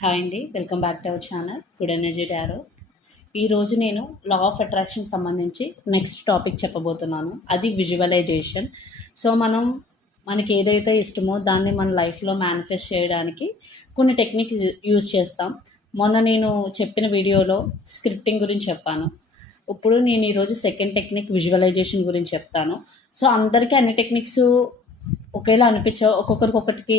Hi అండి, welcome back to our channel good energy tarot. ఈరోజు నేను లా ఆఫ్ అట్రాక్షన్ సంబంధించి నెక్స్ట్ టాపిక్ చెప్పబోతున్నాను. అది విజువలైజేషన్. సో మనకి ఏదైతే ఇష్టమో దాన్ని మన లైఫ్లో మేనిఫెస్ట్ చేయడానికి కొన్ని టెక్నిక్ యూజ్ చేస్తాం. మొన్న నేను చెప్పిన వీడియోలో స్క్రిప్టింగ్ గురించి చెప్పాను. ఇప్పుడు నేను ఈరోజు సెకండ్ టెక్నిక్ విజువలైజేషన్ గురించి చెప్తాను. సో అందరికీ అన్ని టెక్నిక్స్ ఒకేలా అనిపించవు. ఒక్కొక్కరికి ఒకటికి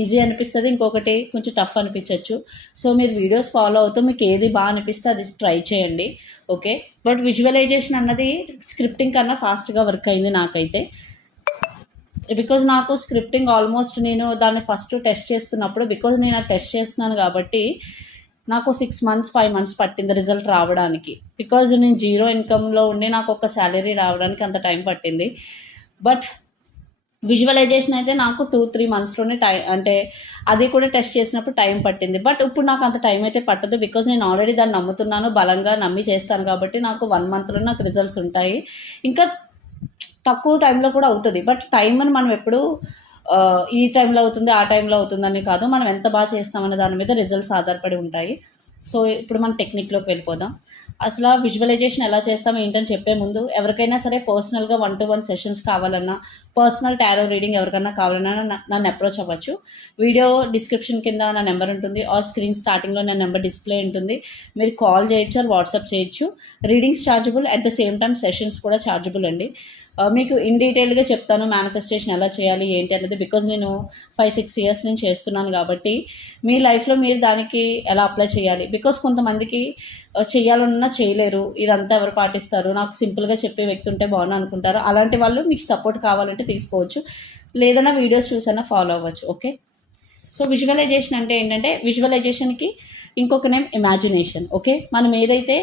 ఈజీ అనిపిస్తుంది, ఇంకొకటి కొంచెం టఫ్ అనిపించవచ్చు. సో మీరు వీడియోస్ ఫాలో అవుతూ మీకు ఏది బాగా అనిపిస్తే అది ట్రై చేయండి, ఓకే. బట్ విజువలైజేషన్ అన్నది స్క్రిప్టింగ్ కన్నా ఫాస్ట్గా వర్క్ అయింది నాకైతే. బికాజ్ నాకు స్క్రిప్టింగ్ ఆల్మోస్ట్ నేను దాన్ని ఫస్ట్ టెస్ట్ చేస్తున్నప్పుడు, బికాజ్ నేను ఆ టెస్ట్ చేస్తున్నాను కాబట్టి నాకు 6 months 5 months పట్టింది రిజల్ట్ రావడానికి. బికాజ్ నేను జీరో ఇన్కమ్లో ఉండి నాకు ఒక శాలరీ రావడానికి అంత టైం పట్టింది. బట్ విజువలైజేషన్ అయితే నాకు 2-3 monthsలోనే అంటే అది కూడా టెస్ట్ చేసినప్పుడు టైం పట్టింది. బట్ ఇప్పుడు నాకు అంత టైం అయితే పట్టదు, బికాజ్ నేను ఆల్రెడీ దాన్ని నమ్ముతున్నాను, బలంగా నమ్మి చేస్తాను కాబట్టి నాకు 1 monthలో నాకు రిజల్ట్స్ ఉంటాయి. ఇంకా తక్కువ టైంలో కూడా అవుతుంది. బట్ టైం అని మనం ఎప్పుడు ఈ టైంలో అవుతుంది ఆ టైంలో అవుతుందని కాదు, మనం ఎంత బాగా చేస్తామనే దాని మీద రిజల్ట్స్ ఆధారపడి ఉంటాయి. సో ఇప్పుడు మన టెక్నిక్లోకి వెళ్ళిపోదాం. అసలు విజువలైజేషన్ ఎలా చేస్తామో ఏంటని చెప్పే ముందు, ఎవరికైనా సరే పర్సనల్గా 1-to-1 సెషన్స్ కావాలన్నా, పర్సనల్ టారో రీడింగ్ ఎవరికైనా కావాలన్నా నన్ను అప్రోచ్ అవ్వచ్చు. వీడియో డిస్క్రిప్షన్ కింద నా నెంబర్ ఉంటుంది, ఆ స్క్రీన్ స్టార్టింగ్లో నా నెంబర్ డిస్ప్లే ఉంటుంది. మీరు కాల్ చేయొచ్చు ఆర్ వాట్సాప్ చేయొచ్చు. Readings chargeable, at the same time sessions కూడా ఛార్జబుల్ అండి. మీకు ఇన్ డీటెయిల్గా చెప్తాను మేనిఫెస్టేషన్ ఎలా చేయాలి ఏంటి అన్నది, బికాజ్ నేను 5-6 years నుంచి చేస్తున్నాను కాబట్టి మీ లైఫ్లో మీరు దానికి ఎలా అప్లై చేయాలి. బికాజ్ కొంతమందికి చేయాలన్నా చేయలేరు, ఇదంతా ఎవరు పాటిస్తారు, నాకు సింపుల్గా చెప్పే వ్యక్తి ఉంటే బాగున్నా అనుకుంటారు. అలాంటి వాళ్ళు మీకు సపోర్ట్ కావాలంటే తీసుకోవచ్చు, లేదన్నా వీడియోస్ చూసైనా ఫాలో అవ్వచ్చు, ఓకే. సో విజువలైజేషన్ అంటే ఏంటంటే, విజువలైజేషన్కి ఇంకొక నేమ్ ఇమాజినేషన్, ఓకే. మనం ఏదైతే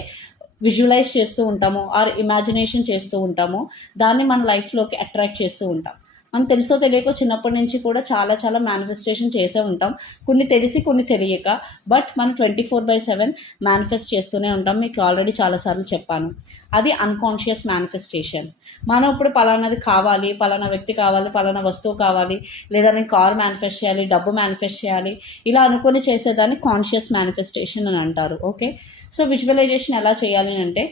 విజువలైజ్ చేస్తూ ఉంటామో ఆర్ ఇమాజినేషన్ చేస్తూ ఉంటామో దాన్ని మన లైఫ్లోకి అట్రాక్ట్ చేస్తూ ఉంటాం. మనం తెలుసో తెలియకో చిన్నప్పటి నుంచి కూడా చాలా చాలా మేనిఫెస్టేషన్ చేసే ఉంటాం, కొన్ని తెలిసి కొన్ని తెలియక. బట్ మనం 24/7 మేనిఫెస్ట్ చేస్తూనే ఉంటాం. మీకు ఆల్రెడీ చాలాసార్లు చెప్పాను, అది అన్కాన్షియస్ మేనిఫెస్టేషన్. మనం ఇప్పుడు పలానాది కావాలి, పలానా వ్యక్తి కావాలి, పలానా వస్తువు కావాలి, లేదా నేను కార్ మేనిఫెస్ట్ చేయాలి, డబ్బు మేనిఫెస్ట్ చేయాలి, ఇలా అనుకొని చేసేదాన్ని కాన్షియస్ మేనిఫెస్టేషన్ అని అంటారు, ఓకే. సో విజువలైజేషన్ ఎలా చేయాలి అంటే,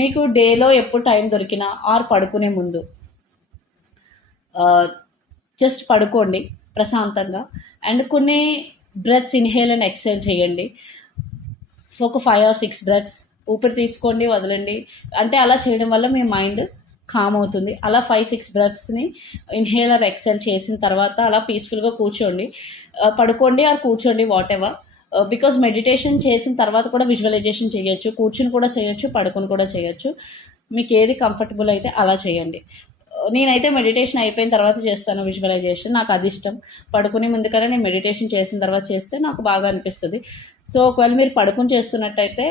మీకు డేలో ఎప్పుడు టైం దొరికినా ఆర్ పడుకునే ముందు జస్ట్ పడుకోండి ప్రశాంతంగా, అండ్ కొన్ని బ్రెత్స్ ఇన్హేల్ అండ్ ఎక్సేల్ చేయండి. ఒక 5 or 6 బ్రెత్స్ ఊపిరి తీసుకోండి, వదలండి. అంటే అలా చేయడం వల్ల మీ మైండ్ కామ్ అవుతుంది. అలా 5-6 బ్రెత్స్ని ఇన్హేల్ ఆర్ ఎక్సేల్ చేసిన తర్వాత అలా పీస్ఫుల్గా కూర్చోండి, పడుకోండి ఆర్ కూర్చోండి, వాట్ ఎవర్. బికాజ్ మెడిటేషన్ చేసిన తర్వాత కూడా విజువలైజేషన్ చేయొచ్చు, కూర్చుని కూడా చేయొచ్చు, పడుకొని కూడా చేయొచ్చు. మీకు ఏది కంఫర్టబుల్ అయితే అలా చేయండి. నేనైతే మెడిటేషన్ అయిపోయిన తర్వాత చేస్తాను విజువలైజేషన్, నాకు అది ఇష్టం. పడుకునే ముందు కన్నా నేను మెడిటేషన్ చేసిన తర్వాత చేస్తే నాకు బాగా అనిపిస్తుంది. సో ఒకవేళ మీరు పడుకుని చేస్తున్నట్టయితే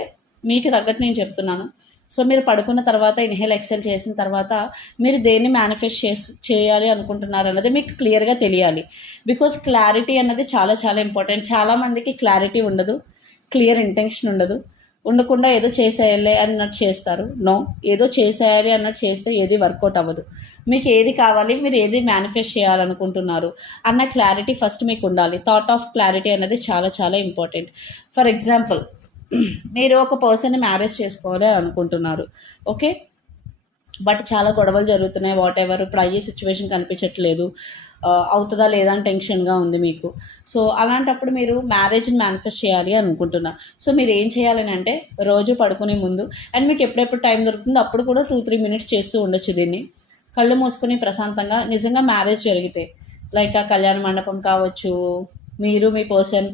మీకు తగ్గట్టు నేను చెప్తున్నాను. సో మీరు పడుకున్న తర్వాత ఇన్హేల్ ఎక్సెల్ చేసిన తర్వాత మీరు దేన్ని మేనిఫెస్ట్ చేయాలి అనుకుంటున్నారు అన్నది మీకు క్లియర్గా తెలియాలి. బికాజ్ క్లారిటీ అన్నది చాలా చాలా ఇంపార్టెంట్. చాలామందికి క్లారిటీ ఉండదు, క్లియర్ ఇంటెన్షన్ ఉండకుండా ఏదో చేసేయాలి అన్నట్టు చేస్తారు. నో, ఏదో చేసేయాలి అన్నట్టు చేస్తే ఏది వర్కౌట్ అవ్వదు. మీకు ఏది కావాలి, మీరు ఏది మేనిఫెస్ట్ చేయాలనుకుంటున్నారు అన్న క్లారిటీ ఫస్ట్ మీకు ఉండాలి. థాట్ ఆఫ్ క్లారిటీ అనేది చాలా చాలా ఇంపార్టెంట్. ఫర్ ఎగ్జాంపుల్, మీరు ఒక పర్సన్ని మ్యారేజ్ చేసుకోవాలి అనుకుంటున్నారు, ఓకే. బట్ చాలా గొడవలు జరుగుతున్నాయి, వాట్ ఎవర్. ఇప్పుడు అయ్యే సిచ్యువేషన్ కనిపించట్లేదు, అవుతుందా లేదా అని టెన్షన్గా ఉంది మీకు. సో అలాంటప్పుడు మీరు మ్యారేజ్ని మేనిఫెస్ట్ చేయాలి అనుకుంటున్నారు. సో మీరు ఏం చేయాలని అంటే, రోజు పడుకునే ముందు అండ్ మీకు ఎప్పుడెప్పుడు టైం దొరుకుతుందో అప్పుడు కూడా 2-3 minutes చేస్తూ ఉండొచ్చు దీన్ని. కళ్ళు మూసుకొని ప్రశాంతంగా, నిజంగా మ్యారేజ్ జరిగితే లైక్ ఆ కళ్యాణ మండపం కావచ్చు, మీరు మీ పర్సన్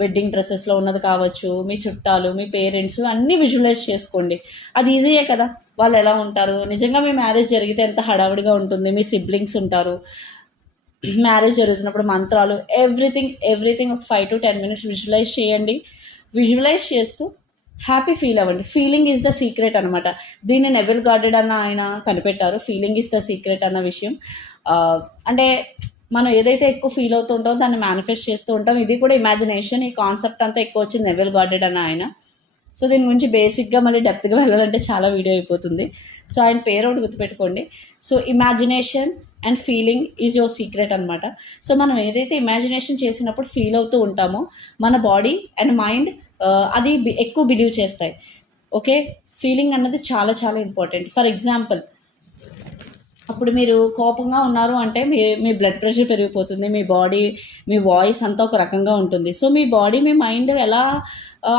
వెడ్డింగ్ డ్రెస్సెస్లో ఉన్నది కావచ్చు, మీ చుట్టాలు, మీ పేరెంట్స్ అన్నీ విజువలైజ్ చేసుకోండి. అది ఈజీయే కదా, వాళ్ళు ఎలా ఉంటారు. నిజంగా మీ మ్యారేజ్ జరిగితే ఎంత హడావుడిగా ఉంటుంది, మీ సిబ్లింగ్స్ ఉంటారు. మ్యారేజ్ జరుగుతున్నప్పుడు మంత్రాలు, ఎవ్రీథింగ్ ఒక 5-10 minutes విజువలైజ్ చేయండి. విజువలైజ్ చేస్తూ హ్యాపీ ఫీల్ అవ్వండి. ఫీలింగ్ ఈజ్ ద సీక్రెట్ అనమాట. దీన్ని నెవిల్ గార్డెడ్ అన్న ఆయన కనిపెట్టారు, ఫీలింగ్ ఈజ్ ద సీక్రెట్ అన్న విషయం. అంటే మనం ఏదైతే ఎక్కువ ఫీల్ అవుతూ ఉంటామో దాన్ని మేనిఫెస్ట్ చేస్తూ ఉంటాం. ఇది కూడా ఇమాజినేషన్. ఈ కాన్సెప్ట్ అంతా ఎక్కువ వచ్చింది నెవిల్ గార్డెడ్ అన్న ఆయన. సో దీని గురించి బేసిక్గా మళ్ళీ డెప్త్గా వెళ్ళాలంటే చాలా వీడియో అయిపోతుంది. సో ఆయన పేరు ఒకటి గుర్తుపెట్టుకోండి. So imagination and feeling is your secret అనమాట. సో మనం ఏదైతే ఇమాజినేషన్ చేసినప్పుడు ఫీల్ అవుతూ ఉంటామో మన బాడీ అండ్ మైండ్ అది ఎక్కువ బిలీవ్ చేస్తాయి. ఓకే, ఫీలింగ్ అన్నది చాలా చాలా ఇంపార్టెంట్. ఫర్ ఎగ్జాంపుల్, అప్పుడు మీరు కోపంగా ఉన్నారు అంటే మీ బ్లడ్ ప్రెషర్ పెరిగిపోతుంది, మీ బాడీ, మీ వాయిస్ అంతా ఒక రకంగా ఉంటుంది. సో మీ బాడీ, మీ మైండ్ ఎలా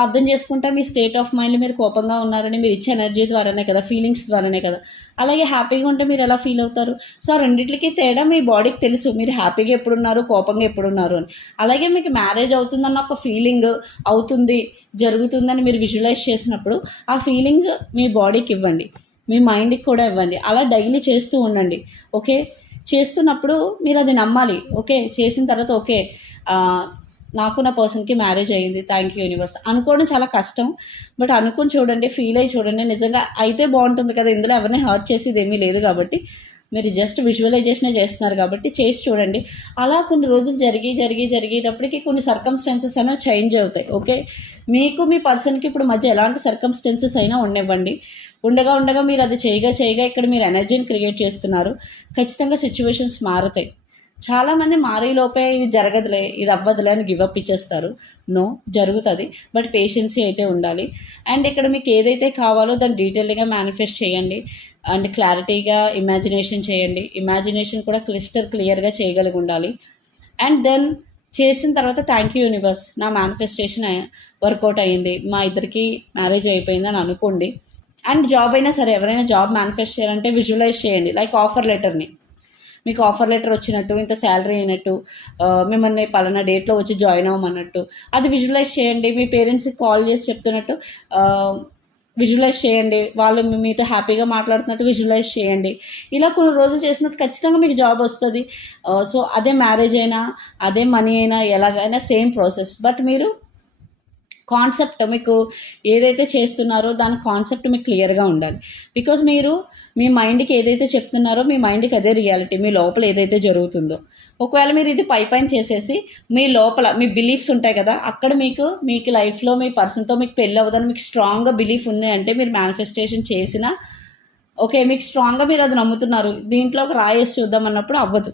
అర్థం చేసుకుంటే మీ స్టేట్ ఆఫ్ మైండ్ మీరు కోపంగా ఉన్నారని మీరు ఇచ్చే ఎనర్జీ ద్వారానే కదా, ఫీలింగ్స్ ద్వారానే కదా. అలాగే హ్యాపీగా ఉంటే మీరు ఎలా ఫీల్ అవుతారు? సో ఆ రెండింటికి తేడా మీ బాడీకి తెలుసు, మీరు హ్యాపీగా ఎప్పుడున్నారు, కోపంగా ఎప్పుడున్నారు అని. అలాగే మీకు మ్యారేజ్ అవుతుందన్న ఒక ఫీలింగ్, అవుతుంది, జరుగుతుందని మీరు విజువలైజ్ చేసినప్పుడు ఆ ఫీలింగ్ మీ బాడీకి ఇవ్వండి, మీ మైండ్కి కూడా ఇవ్వండి. అలా డైలీ చేస్తూ ఉండండి. ఓకే, చేస్తున్నప్పుడు మీరు అది నమ్మాలి. ఓకే, చేసిన తర్వాత ఓకే నాకు నా పర్సన్కి మ్యారేజ్ అయ్యింది, థ్యాంక్ యూ యూనివర్స్ అనుకోవడం చాలా కష్టం. బట్ అనుకుని చూడండి, ఫీల్ అయ్యి చూడండి, నిజంగా అయితే బాగుంటుంది కదా. ఇందులో ఎవరిని హర్ట్ చేసేది ఏమీ లేదు కాబట్టి, మీరు జస్ట్ విజువలైజేషనే చేస్తున్నారు కాబట్టి చేసి చూడండి. అలా కొన్ని రోజులు జరిగేటప్పటికి కొన్ని సర్కమ్స్టాన్సెస్ అయినా చేంజ్ అవుతాయి. ఓకే, మీకు మీ పర్సన్కి ఇప్పుడు మధ్య ఎలాంటి సర్కమ్స్టాన్సెస్ అయినా ఉండనివ్వండి. ఉండగా మీరు అది చేయగా ఇక్కడ మీరు ఎనర్జీని క్రియేట్ చేస్తున్నారు. ఖచ్చితంగా సిచ్యువేషన్స్ మారుతాయి. చాలామంది మారేలోపే ఇది జరగదులే, ఇది అవ్వదులే అని గివప్ ఇచ్చేస్తారు. నో, జరుగుతుంది, బట్ పేషెన్సీ అయితే ఉండాలి. అండ్ ఇక్కడ మీకు ఏదైతే కావాలో దాన్ని డీటెయిల్గా మేనిఫెస్ట్ చేయండి. అండ్ క్లారిటీగా ఇమాజినేషన్ చేయండి. ఇమాజినేషన్ కూడా క్లియర్గా చేయగలిగి ఉండాలి. అండ్ దెన్ చేసిన తర్వాత థ్యాంక్ యూ యూనివర్స్, నా మేనిఫెస్టేషన్ వర్కౌట్ అయ్యింది, మా ఇద్దరికి మ్యారేజ్ అయిపోయింది అని అనుకోండి. అండ్ జాబ్ అయినా సరే, ఎవరైనా జాబ్ మేనిఫెస్ట్ చేయాలంటే విజువలైజ్ చేయండి. లైక్ ఆఫర్ లెటర్ని, మీకు ఆఫర్ లెటర్ వచ్చినట్టు, ఇంత శాలరీ అయినట్టు, మిమ్మల్ని పలానా డేట్లో వచ్చి జాయిన్ అవ్వమన్నట్టు అది విజువలైజ్ చేయండి. మీ పేరెంట్స్కి కాల్ చేసి చెప్తున్నట్టు విజువలైజ్ చేయండి. వాళ్ళు మీతో హ్యాపీగా మాట్లాడుతున్నట్టు విజువలైజ్ చేయండి. ఇలా కొన్ని రోజులు చేసినట్టు ఖచ్చితంగా మీకు జాబ్ వస్తుంది. సో అదే మ్యారేజ్ అయినా, అదే మనీ అయినా, ఎలాగైనా సేమ్ ప్రాసెస్. బట్ మీరు కాన్సెప్ట్, మీకు ఏదైతే చేస్తున్నారో దాని కాన్సెప్ట్ మీకు క్లియర్గా ఉండాలి. బికాజ్ మీరు మీ మైండ్కి ఏదైతే చెప్తున్నారో మీ మైండ్కి అదే రియాలిటీ, మీ లోపల ఏదైతే జరుగుతుందో. ఒకవేళ మీరు ఇది పైన చేసేసి మీ లోపల మీ బిలీఫ్స్ ఉంటాయి కదా, అక్కడ మీకు లైఫ్లో మీ పర్సన్తో మీకు పెళ్ళి అవ్వదని మీకు స్ట్రాంగ్గా బిలీఫ్ ఉంది అంటే మీరు మేనిఫెస్టేషన్ చేసిన ఓకే, మీకు స్ట్రాంగ్గా మీరు అది నమ్ముతున్నారు, దీంట్లో ఒక రాయేసి చూద్దాం అన్నప్పుడు అవ్వదు.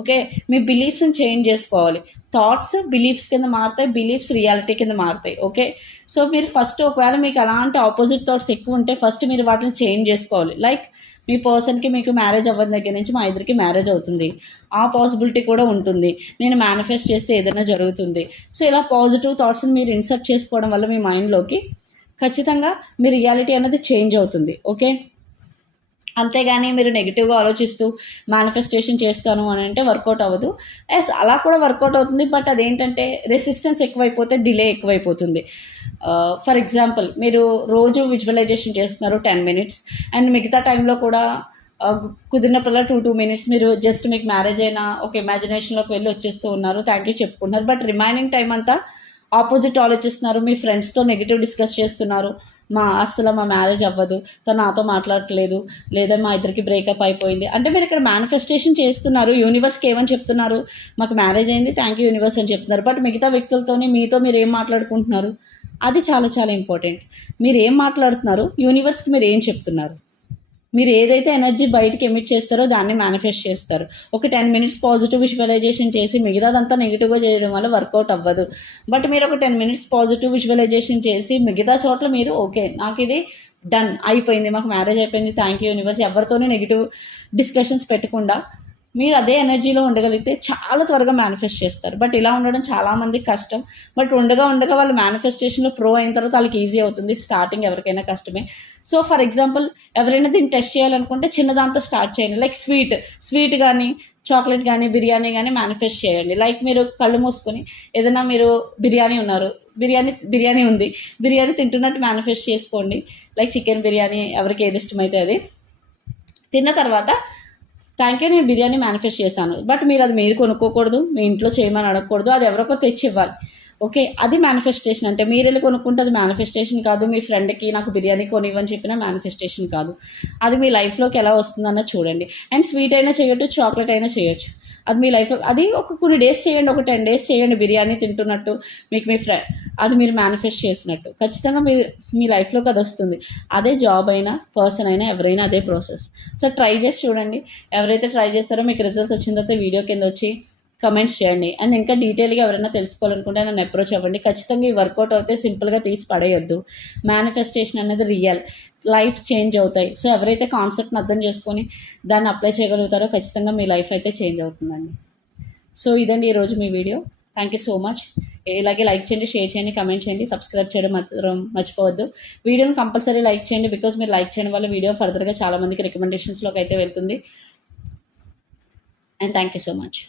ఓకే, మీ బిలీఫ్స్ని చేంజ్ చేసుకోవాలి. థాట్స్ బిలీఫ్స్ కింద మారుతాయి, బిలీఫ్స్ రియాలిటీ కింద మారుతాయి. ఓకే, సో మీరు ఫస్ట్ ఒకవేళ మీకు అలాంటి ఆపోజిట్ థాట్స్ ఎక్కువ ఉంటే ఫస్ట్ మీరు వాటిని చేంజ్ చేసుకోవాలి. లైక్ మీ పర్సన్కి మీకు మ్యారేజ్ అవ్వని దగ్గర నుంచి మా ఇద్దరికి మ్యారేజ్ అవుతుంది, ఆ పాసిబిలిటీ కూడా ఉంటుంది, నేను మేనిఫెస్ట్ చేస్తే ఏదైనా జరుగుతుంది. సో ఇలా పాజిటివ్ థాట్స్ని మీరు ఇన్సర్ట్ చేసుకోవడం వల్ల మీ మైండ్లోకి ఖచ్చితంగా మీ రియాలిటీ అనేది చేంజ్ అవుతుంది. ఓకే, అంతేగాని మీరు నెగిటివ్గా ఆలోచిస్తూ మేనిఫెస్టేషన్ చేస్తాను అని అంటే వర్కౌట్ అవ్వదు. ఎస్, అలా కూడా వర్కౌట్ అవుతుంది, బట్ అదేంటంటే రెసిస్టెన్స్ ఎక్కువైపోతే డిలే ఎక్కువైపోతుంది. ఫర్ ఎగ్జాంపుల్, మీరు రోజు విజువలైజేషన్ చేస్తున్నారు 10 minutes, అండ్ మిగతా టైంలో కూడా కుదిరినప్పుడల్లా 2 minutes మీరు జస్ట్ మీకు మ్యారేజ్ అయినా ఒక ఇమాజినేషన్లోకి వెళ్ళి వచ్చేస్తూ ఉన్నారు, థ్యాంక్ యూ చెప్పుకుంటున్నారు. బట్ రిమైనింగ్ టైం అంతా ఆపోజిట్ ఆలోచిస్తున్నారు, మీ ఫ్రెండ్స్తో నెగిటివ్ డిస్కస్ చేస్తున్నారు. అసలు మా మ్యారేజ్ అవ్వదు, తను నాతో మాట్లాడట్లేదు, లేదా మా ఇద్దరికి బ్రేకప్ అయిపోయింది అంటే మీరు ఇక్కడ మేనిఫెస్టేషన్ చేస్తున్నారు. యూనివర్స్కి ఏమని చెప్తున్నారు? మాకు మ్యారేజ్ అయింది, థ్యాంక్ యూ యూనివర్స్ అని చెప్తున్నారు. బట్ మిగతా వ్యక్తులతోని మీతో మీరు ఏం మాట్లాడుకుంటున్నారు? అది చాలా చాలా ఇంపార్టెంట్. మీరు ఏం మాట్లాడుతున్నారు, యూనివర్స్కి మీరు ఏం చెప్తున్నారు? మీరు ఏదైతే ఎనర్జీ బయటికి ఎమిట్ చేస్తారో దాన్ని మేనిఫెస్ట్ చేస్తారు. ఒక 10 minutes పాజిటివ్ విజువలైజేషన్ చేసి మిగతాదంతా నెగిటివ్గా చేయడం వల్ల వర్కౌట్ అవ్వదు. బట్ మీరు ఒక 10 minutes పాజిటివ్ విజువలైజేషన్ చేసి మిగతా చోట్ల మీరు ఓకే, నాకు ఇది డన్ అయిపోయింది, మాకు మ్యారేజ్ అయిపోయింది, థ్యాంక్ యూ యూనివర్స్, ఎవరితోనూ నెగిటివ్ డిస్కషన్స్ పెట్టకుండా మీరు అదే ఎనర్జీలో ఉండగలిగితే చాలా త్వరగా మేనిఫెస్ట్ చేస్తారు. బట్ ఇలా ఉండడం చాలామందికి కష్టం. బట్ ఉండగా వాళ్ళు మేనిఫెస్టేషన్లో ప్రో అయిన తర్వాత వాళ్ళకి ఈజీ అవుతుంది. స్టార్టింగ్ ఎవరికైనా కష్టమే. సో ఫర్ ఎగ్జాంపుల్, ఎవరైనా దీన్ని టెస్ట్ చేయాలనుకుంటే చిన్నదాంతో స్టార్ట్ చేయండి. లైక్ స్వీట్ కానీ, చాక్లెట్ కానీ, బిర్యానీ కానీ మేనిఫెస్ట్ చేయండి. లైక్ మీరు కళ్ళు మూసుకొని ఏదైనా మీరు బిర్యానీ ఉంది, బిర్యానీ తింటున్నట్టు మేనిఫెస్ట్ చేసుకోండి. లైక్ చికెన్ బిర్యానీ, ఎవరికి ఏది ఇష్టమైతే అది తిన్న తర్వాత థ్యాంక్ యూ, నేను బిర్యానీ మేనిఫెస్ట్ చేశాను. బట్ మీరు అది మీరు కొనుక్కోకూడదు, మీ ఇంట్లో చేయమని అడగకూడదు, అది ఎవరొకరు తెచ్చి ఇవ్వాలి. ఓకే, అది మేనిఫెస్టేషన్ అంటే. మీరు వెళ్ళి కొనుక్కుంటే అది మేనిఫెస్టేషన్ కాదు. మీ ఫ్రెండ్కి నాకు బిర్యానీ కొనివ్వని చెప్పిన మేనిఫెస్టేషన్ కాదు. అది మీ లైఫ్లోకి ఎలా వస్తుందన్న చూడండి. అండ్ స్వీట్ అయినా చేయొచ్చు, చాక్లెట్ అయినా చేయొచ్చు. అది మీ లైఫ్ అది ఒక కొన్ని డేస్ చేయండి, ఒక 10 డేస్ చేయండి బిర్యానీ తింటున్నట్టు, మీకు మీ అది మీరు మేనిఫెస్ట్ చేసినట్టు ఖచ్చితంగా మీ లైఫ్లోకి అది వస్తుంది. అదే జాబ్ అయినా, పర్సన్ అయినా, ఎవరైనా అదే ప్రాసెస్. సో ట్రై చేసి చూడండి. ఎవరైతే ట్రై చేస్తారో మీకు రిజల్ట్స్ వచ్చిన తర్వాత వీడియో కింద వచ్చి కమెంట్స్ చేయండి. అండ్ ఇంకా డీటెయిల్గా ఎవరైనా తెలుసుకోవాలనుకుంటే నన్ను అప్రోచ్ అవ్వండి. ఖచ్చితంగా ఈ వర్కౌట్ అయితే సింపుల్గా తీసి పడేయొద్దు. మేనిఫెస్టేషన్ అనేది రియల్, లైఫ్ చేంజ్ అవుతాయి. సో ఎవరైతే కాన్సెప్ట్ని అర్థం చేసుకొని దాన్ని అప్లై చేయగలుగుతారో ఖచ్చితంగా మీ లైఫ్ అయితే చేంజ్ అవుతుందండి. సో ఇదండి ఈరోజు మీ video. Thank you so much. ఇలాగే లైక్ చేయండి, షేర్ చేయండి, కమెంట్ చేయండి, సబ్స్క్రైబ్ చేయడం మాత్రం మర్చిపోవద్దు. వీడియోని కంపల్సరీ లైక్ చేయండి, బికాజ్ మీరు లైక్ చేయడం వల్ల వీడియో ఫర్దర్గా చాలామందికి రికమెండేషన్స్లోకి అయితే వెళ్తుంది. And thank you so much.